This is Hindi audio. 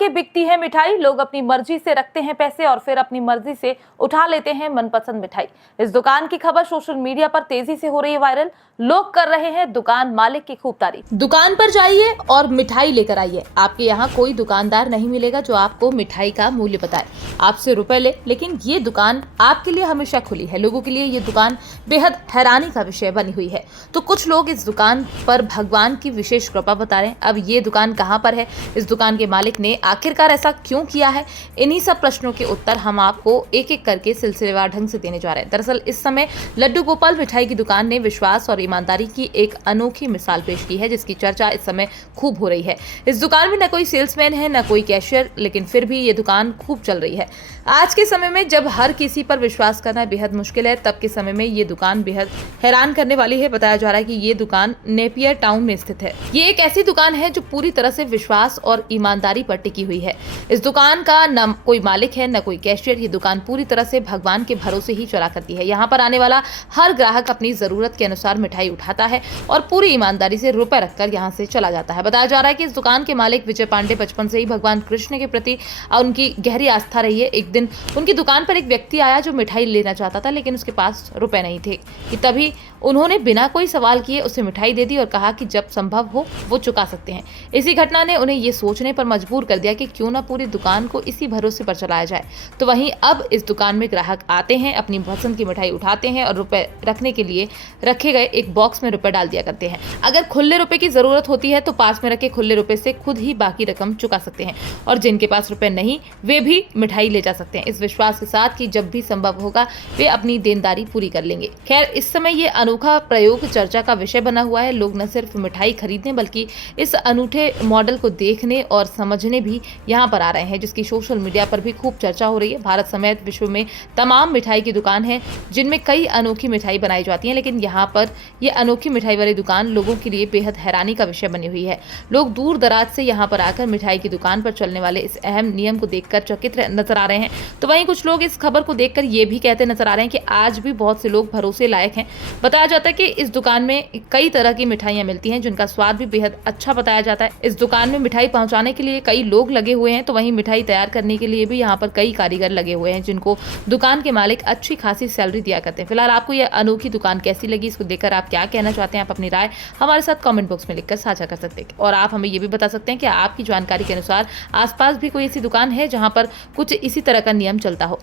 के बिकती है मिठाई, लोग अपनी मर्जी से रखते हैं पैसे और फिर अपनी मर्जी से उठा लेते हैं मनपसंद मिठाई। इस दुकान की खबर सोशल मीडिया पर तेजी से हो रही है वायरल। लोग कर रहे हैं दुकान मालिक की खूब तारीफ। दुकान पर जाइए और मिठाई लेकर आइए। आपके यहाँ कोई दुकानदार नहीं मिलेगा जो आपको मिठाई का मूल्य बताए, आपसे रुपए ले, लेकिन ये दुकान आपके लिए हमेशा खुली है। लोगों के लिए ये दुकान बेहद हैरानी का विषय बनी हुई है। तो कुछ लोग इस दुकान पर भगवान की विशेष कृपा बता रहे हैं। अब ये दुकान कहाँ पर है, इस दुकान के मालिक ने आखिरकार ऐसा क्यों किया है, इन्हीं सब प्रश्नों के उत्तर हम आपको एक एक करके सिलसिलेवार ढंग से देने जा रहे हैं। दरअसल इस समय लड्डू गोपाल मिठाई की दुकान ने विश्वास और ईमानदारी की एक अनोखी मिसाल पेश की है, जिसकी चर्चा इस समय खूब हो रही है। इस दुकान में न कोई सेल्समैन है, न कोई कैशियर, लेकिन फिर भी ये दुकान खूब चल रही है। आज के समय में जब हर किसी पर विश्वास करना बेहद मुश्किल है, तब के समय में ये दुकान बेहद हैरान करने वाली है। बताया जा रहा है कि ये दुकान नेपियर टाउन में स्थित है। ये एक ऐसी दुकान है जो पूरी तरह से विश्वास और ईमानदारी पर टिकी हुई है। इस दुकान का न कोई मालिक है, न कोई कैशियर। ये दुकान पूरी तरह से भगवान के भरोसे ही चला करती है। यहाँ पर आने वाला हर ग्राहक अपनी जरूरत के अनुसार मिठाई उठाता है और पूरी ईमानदारी से रुपए रखकर यहाँ से चला जाता है। बताया जा रहा है कि इस दुकान के मालिक विजय पांडे बचपन से ही भगवान कृष्ण के प्रति उनकी गहरी आस्था रही है। एक दिन उनकी दुकान पर एक व्यक्ति आया जो मिठाई लेना चाहता था, लेकिन उसके पास रुपए नहीं थे। कि तभी उन्होंने बिना कोई सवाल किए उसे मिठाई दे दी और कहा कि जब संभव हो वो चुका सकते हैं। इसी घटना ने उन्हें ये सोचने पर मजबूर कर दिया कि क्यों ना पूरी दुकान को इसी भरोसे पर चलाया जाए। तो वहीं अब इस दुकान में ग्राहक आते हैं, अपनी पसंद की मिठाई उठाते हैं और रुपए रखने के लिए रखे गए एक बॉक्स में रुपए डाल दिया करते हैं। अगर खुले रुपए की जरूरत होती है तो पास में रखे खुले रुपए से खुद ही बाकी रकम चुका सकते हैं और जिनके पास रुपए नहीं वे भी मिठाई ले जा सकते हैं, इस विश्वास के साथ कि जब भी संभव होगा वे अपनी देनदारी पूरी कर लेंगे। खैर, इस समय ये अनोखा प्रयोग चर्चा का विषय बना हुआ है। लोग न सिर्फ मिठाई खरीदने बल्कि इस अनूठे मॉडल को देखने और समझने भी यहाँ पर आ रहे हैं, जिसकी सोशल मीडिया पर भी खूब चर्चा हो रही है। भारत समेत विश्व में तमाम मिठाई की दुकान है जिनमें कई अनोखी मिठाई बनाई जाती है, लेकिन यहाँ पर ये अनोखी मिठाई वाली दुकान लोगों के लिए बेहद हैरानी का विषय बनी हुई है। लोग दूर दराज से यहाँ पर आकर मिठाई की दुकान पर चलने वाले इस अहम नियम को देखकर चकित नजर आ रहे हैं। तो वहीं कुछ लोग इस खबर को देखकर ये भी कहते नजर आ रहे हैं कि आज भी बहुत से लोग भरोसे लायक हैं। बताया जाता है कि इस दुकान में कई तरह की मिठाइयां मिलती हैं जिनका स्वाद भी बेहद अच्छा बताया जाता है। इस दुकान में मिठाई पहुंचाने के लिए कई लोग लगे हुए हैं, तो वहीं मिठाई तैयार करने के लिए भी यहाँ पर कई कारीगर लगे हुए हैं जिनको दुकान के मालिक अच्छी खासी सैलरी दिया करते हैं। फिलहाल आपको यह अनोखी दुकान कैसी लगी, इसको देखकर आप क्या कहना चाहते हैं, आप अपनी राय हमारे साथ कमेंट बॉक्स में लिखकर साझा कर सकते हैं। और आप हमें ये भी बता सकते हैं कि आपकी जानकारी के अनुसार आसपास भी कोई ऐसी दुकान है जहां पर कुछ इसी तरह का नियम चलता हो।